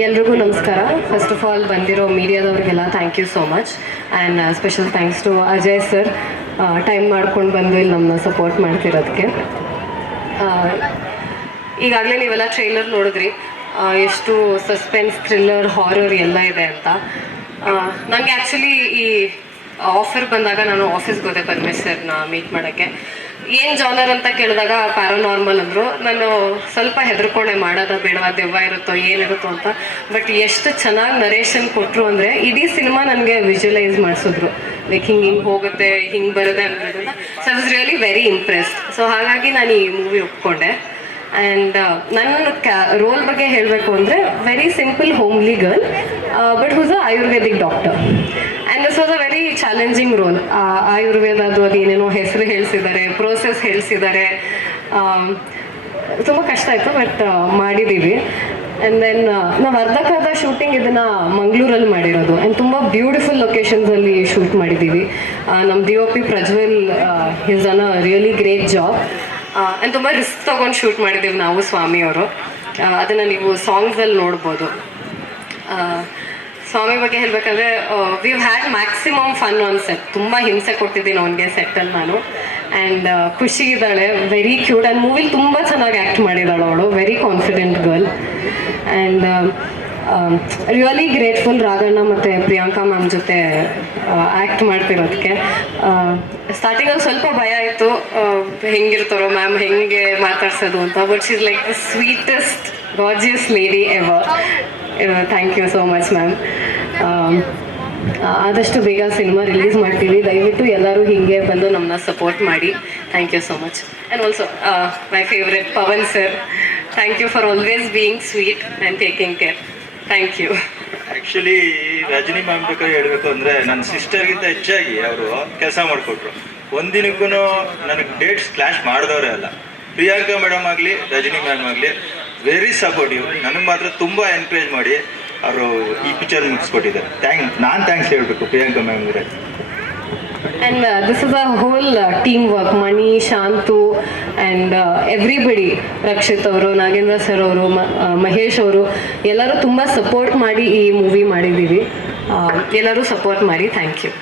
ಎಲ್ರಿಗೂ ನಮಸ್ಕಾರ. First of all ಬಂದಿರೋ ಮೀಡಿಯಾದವ್ರಿಗೆಲ್ಲ thank you so much and special thanks to Ajay sir time ಮಾಡ್ಕೊಂಡು ಬಂದು ಇಲ್ಲಿ ನಮ್ಮನ್ನ ಸಪೋರ್ಟ್ ಮಾಡ್ತಿರೋದಕ್ಕೆ ಈಗಾಗಲೇ ನೀವೆಲ್ಲ ಟ್ರೈಲರ್ ನೋಡಿದ್ರಿ. ಎಷ್ಟು ಸಸ್ಪೆನ್ಸ್ ಥ್ರಿಲ್ಲರ್ ಹಾರರ್ ಎಲ್ಲ ಇದೆ ಅಂತ. ನನಗೆ ಆ್ಯಕ್ಚುಲಿ ಈ ಆಫರ್ ಬಂದಾಗ ನಾನು ಆಫೀಸ್ಗೆ ಹೋದೆ ಪರಮೇಶ್ ಸರ್ನ ಮೀಟ್ ಮಾಡೋಕ್ಕೆ. ಏನು ಜಾನರ್ ಅಂತ ಕೇಳಿದಾಗ ಪ್ಯಾರಾನಾರ್ಮಲ್ ಅಂದ್ರು. ನಾನು ಸ್ವಲ್ಪ ಹೆದರ್ಕೊಂಡೆ, ಮಾಡೋದ ಬೇಡವಾ, ದೆವ್ವ ಇರುತ್ತೋ ಏನಿರುತ್ತೋ ಅಂತ. ಬಟ್ ಎಷ್ಟು ಚೆನ್ನಾಗಿ ನರೇಷನ್ ಕೊಟ್ಟರು ಅಂದರೆ ಇಡೀ ಸಿನಿಮಾ ನನಗೆ ವಿಜುವಲೈಸ್ ಮಾಡಿಸಿದ್ರು. ಲೈಕ್ ಹಿಂಗೆ ಹಿಂಗೆ ಹೋಗುತ್ತೆ, ಹಿಂಗೆ ಬರುತ್ತೆ ಅನ್ನೋದ್ರಿಂದ so I was really very impressed so ಹಾಗಾಗಿ ನಾನು ಈ ಮೂವಿ ಒಪ್ಕೊಂಡೆ. ಆ್ಯಂಡ್ ನನ್ನ ಕ್ಯಾ ರೋಲ್ ಬಗ್ಗೆ ಹೇಳಬೇಕು ಅಂದರೆ very simple homely girl but who's a Ayurvedic doctor and this was a very challenging role ಆಯುರ್ವೇದದ್ದು ಅದು ಏನೇನೋ ಹೆಸರು ಹೇಳಿಸಿದ್ದಾರೆ ಪ್ರೋಸೆಸ್ ಹೇಳಿಸಿದ್ದಾರೆ. ತುಂಬ ಕಷ್ಟ ಆಯಿತು ಬಟ್ ಮಾಡಿದ್ದೀವಿ ಆ್ಯಂಡ್ ದೆನ್ ನಾವು ಅರ್ಧಕ್ಕರ್ಧ ಶೂಟಿಂಗ್ ಇದನ್ನು ಮಂಗಳೂರಲ್ಲಿ ಮಾಡಿರೋದು. ಆ್ಯಂಡ್ ತುಂಬ ಬ್ಯೂಟಿಫುಲ್ ಲೊಕೇಶನ್ಸಲ್ಲಿ ಶೂಟ್ ಮಾಡಿದ್ದೀವಿ ನಮ್ಮ D O P Prajwal he's an a really great job and ತುಂಬ ರಿಸ್ಕ್ ತೊಗೊಂಡು ಶೂಟ್ ಮಾಡಿದ್ದೀವಿ ನಾವು ಸ್ವಾಮಿಯವರು. ಅದನ್ನು ನೀವು ಸಾಂಗ್ಸಲ್ಲಿ ನೋಡ್ಬೋದು. ಸ್ವಾಮಿ ಬಗ್ಗೆ ಹೇಳ್ಬೇಕಂದ್ರೆ we had maximum fun on set ತುಂಬ ಹಿಂಸೆ ಕೊಟ್ಟಿದ್ದೀನಿ ಅವನಿಗೆ ಸೆಟ್ಟಲ್ಲಿ ನಾನು. ಆ್ಯಂಡ್ ಖುಷಿ ಇದ್ದಾಳೆ. ವೆರಿ ಕ್ಯೂಟ್ ಆ್ಯಂಡ್ ಮೂವಿಲಿ ತುಂಬ ಚೆನ್ನಾಗಿ ಆ್ಯಕ್ಟ್ ಮಾಡಿದ್ದಾಳು ಅವಳು. Very confident girl and really grateful Raghanna ಮತ್ತು ಪ್ರಿಯಾಂಕಾ ಮ್ಯಾಮ್ ಜೊತೆ ಆ್ಯಕ್ಟ್ ಮಾಡ್ತಿರೋದಕ್ಕೆ. ಸ್ಟಾರ್ಟಿಂಗಲ್ಲಿ ಸ್ವಲ್ಪ ಭಯ ಇತ್ತು. ಹೆಂಗಿರ್ತಾರೋ ಮ್ಯಾಮ್ ಹೆಂಗೆ ಮಾತಾಡ್ಸೋದು ಅಂತ but she's like the sweetest gorgeous lady ever thank you so much ma'am ಆದಷ್ಟು ಬೇಗ ಸಿನಿಮಾ ರಿಲೀಸ್ ಮಾಡ್ತೀವಿ ದಯವಿಟ್ಟು ಎಲ್ಲರೂ ಹಿಂಗೆ ಬಂದು ನಮ್ಮನ್ನ ಸಪೋರ್ಟ್ ಮಾಡಿ. Thank you so much and also my favourite Pavan sir thank you for always being sweet and taking care thank you actually Rajani ma'am ಬೇಕಾದ್ರೆ ಹೇಳಬೇಕು ಅಂದರೆ ನನ್ನ ಸಿಸ್ಟರ್ಗಿಂತ ಹೆಚ್ಚಾಗಿ ಅವರು ಕೆಲಸ ಮಾಡಿಕೊಟ್ರು. ಒಂದಿನಕ್ಕೂ ನನಗೆ ಡೇಟ್ಸ್ ಕ್ಲಾಶ್ ಮಾಡಿದವರೇ ಅಲ್ಲ. ಪ್ರಿಯಾಂಕಾ ಮೇಡಮ್ ಆಗಲಿ, ರಜನಿ ಮ್ಯಾಮ್ ಆಗಲಿ ವೆರಿ ಸಪೋರ್ಟಿವ್ ನನಗೆ ಮಾತ್ರ ತುಂಬ ಎನ್ಕರೇಜ್ ಮಾಡಿ ಅವರು ಈ ಪಿಕ್ಚರ್ ಮುಗಿಸ್ಕೊಟ್ಟಿದ್ದಾರೆ. ಥ್ಯಾಂಕ್ ನಾನು ಥ್ಯಾಂಕ್ಸ್ ಹೇಳಬೇಕು Priyanka ಮ್ಯಾಮ್ಗೆ and this is a whole team work Mani Shantu and everybody Rakshit ಅವರು ನಾಗೇಂದ್ರ ಸರ್ ಅವರು ಮಹೇಶ್ ಅವರು ಎಲ್ಲರೂ ತುಂಬ ಸಪೋರ್ಟ್ ಮಾಡಿ ಈ ಮೂವಿ ಮಾಡಿದ್ದೀವಿ. ಆ, ಎಲ್ಲರೂ ಸಪೋರ್ಟ್ ಮಾಡಿ. Thank you